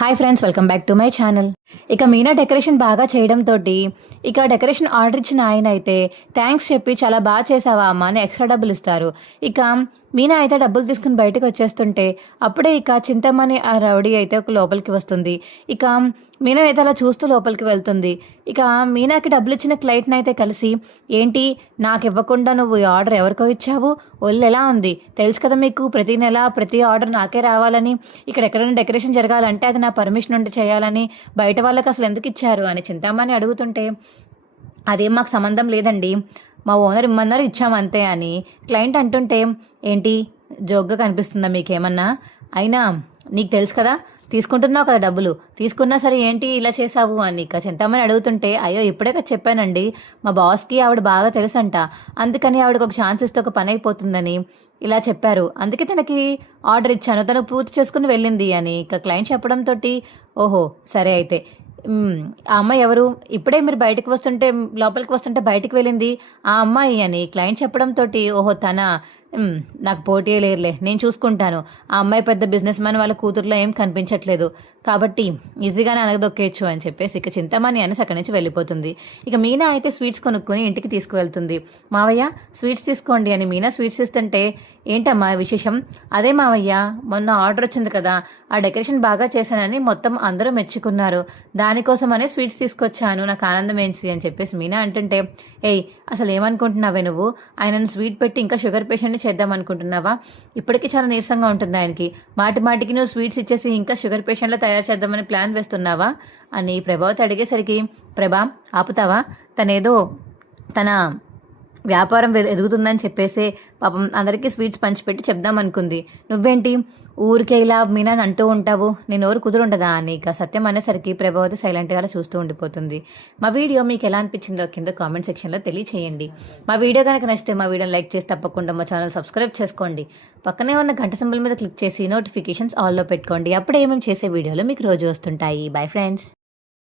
Hi friends, welcome back to my channel. ఇక Meena decoration బాగా చేయడంతో ఇక డెకరేషన్ ఆర్డర్ ఇచ్చిన ఆయన అయితే థ్యాంక్స్ చెప్పి చాలా బాగా చేసావా అమ్మ అని ఎక్స్ట్రా డబ్బులు ఇస్తారు. ఇక మీనా అయితే డబ్బులు తీసుకుని బయటకు వచ్చేస్తుంటే అప్పుడే ఇక చింతమని ఆ రౌడీ అయితే ఒక లోపలికి వస్తుంది. ఇక మీనా అయితే అలా చూస్తూ లోపలికి వెళ్తుంది. ఇక మీనాకి డబ్బులు ఇచ్చిన క్లయింట్ని అయితే కలిసి, ఏంటి నాకు ఇవ్వకుండా నువ్వు ఈ ఆర్డర్ ఎవరికో ఇచ్చావు, ఒళ్ళు ఎలా ఉంది తెలుసు కదా మీకు, ప్రతి నెల ప్రతి ఆర్డర్ నాకే రావాలని, ఇక్కడ ఎక్కడైనా డెకరేషన్ జరగాలంటే అది నా పర్మిషన్ ఉండి చేయాలని బయట వాళ్ళకి అసలు ఎందుకు ఇచ్చారు అని చింతామణి అడుగుతుంటే, అదేం మాకు సంబంధం లేదండి, మా ఓనర్ ఇమ్మన్నారు ఇచ్చామంతే అని క్లయింట్ అంటుంటే, ఏంటి జోక్గా కనిపిస్తుందా మీకేమన్నా, అయినా నీకు తెలుసు కదా తీసుకుంటున్నావు కదా డబ్బులు, తీసుకున్నా సరే ఏంటి ఇలా చేసావు అని ఇక చింతామణి అడుగుతుంటే, అయ్యో ఇప్పుడే కదా చెప్పానండి, మా బాస్కి ఆవిడ బాగా తెలుసంట, అందుకని ఆవిడకి ఒక ఛాన్స్ ఇస్తే ఒక పని అయిపోతుందని ఇలా చెప్పారు, అందుకే తనకి ఆర్డర్ ఇచ్చాను, తనకు పూర్తి చేసుకుని వెళ్ళింది అని ఇక క్లయింట్ చెప్పడంతో, ఓహో సరే అయితే ఆ అమ్మాయి ఎవరు, ఇప్పుడే మీరు బయటకు వస్తుంటే లోపలికి వస్తుంటే బయటికి వెళ్ళింది ఆ అమ్మాయి అని క్లయింట్ చెప్పడంతో, ఓహో తన నాకు పోటీ లేరులే, నేను చూసుకుంటాను, ఆ అమ్మాయి పెద్ద బిజినెస్ మ్యాన్ వాళ్ళ కూతురులో ఏం కనిపించట్లేదు కాబట్టి ఈజీగానే అనగదొక్కేయచ్చు అని చెప్పేసి ఇక చింతమణి అనేసి అక్కడి నుంచి వెళ్ళిపోతుంది. ఇక మీనా అయితే స్వీట్స్ కొనుక్కొని ఇంటికి తీసుకువెళ్తుంది. మావయ్య స్వీట్స్ తీసుకోండి అని మీనా స్వీట్స్ ఇస్తుంటే, ఏంటమ్మా విశేషం, అదే మావయ్య మొన్న ఆర్డర్ వచ్చింది కదా, ఆ డెకరేషన్ బాగా చేశానని మొత్తం అందరూ మెచ్చుకున్నారు, దానికోసమనే స్వీట్స్ తీసుకొచ్చాను, నాకు ఆనందం ఏంటి అని చెప్పేసి మీనా అంటుంటే, ఏయ్ అసలు ఏమనుకుంటున్నావే నువ్వు, ఆయనను స్వీట్ పెట్టి ఇంకా షుగర్ పేషెంట్ని చేద్దాం అనుకుంటున్నావా, ఇప్పటికీ చాలా నీరసంగా ఉంటుంది ఆయనకి, మాటి మాటికి నువ్వు స్వీట్స్ ఇచ్చేసి ఇంకా షుగర్ పేషెంట్లో తయారు చేద్దామని ప్లాన్ వేస్తున్నావా అని ప్రభావతి అడిగేసరికి, ప్రభా ఆపుతావా, తనేదో తన వ్యాపారం ఎదుగుతుందని చెప్పేసి పాపం అందరికీ స్వీట్స్ పంచిపెట్టి చెప్దామనుకుంది, నువ్వేంటి ఊరికే ఇలా మీనా అంటూ ఉంటావు, నేను ఎవరు కుదురుండదా అని ఇక సత్యం అనేసరికి ప్రభావతి సైలెంట్గా చూస్తూ ఉండిపోతుంది. మా వీడియో మీకు ఎలా అనిపించిందో కింద కామెంట్ సెక్షన్లో తెలియచేయండి. మా వీడియో కనుక నచ్చితే మా వీడియోని లైక్ చేసి తప్పకుండా మా ఛానల్ సబ్స్క్రైబ్ చేసుకోండి, పక్కనే ఉన్న గంట సింబల్ మీద క్లిక్ చేసి నోటిఫికేషన్స్ ఆల్లో పెట్టుకోండి, అప్పుడే మేము చేసే వీడియోలు మీకు రోజు వస్తుంటాయి. Bye friends.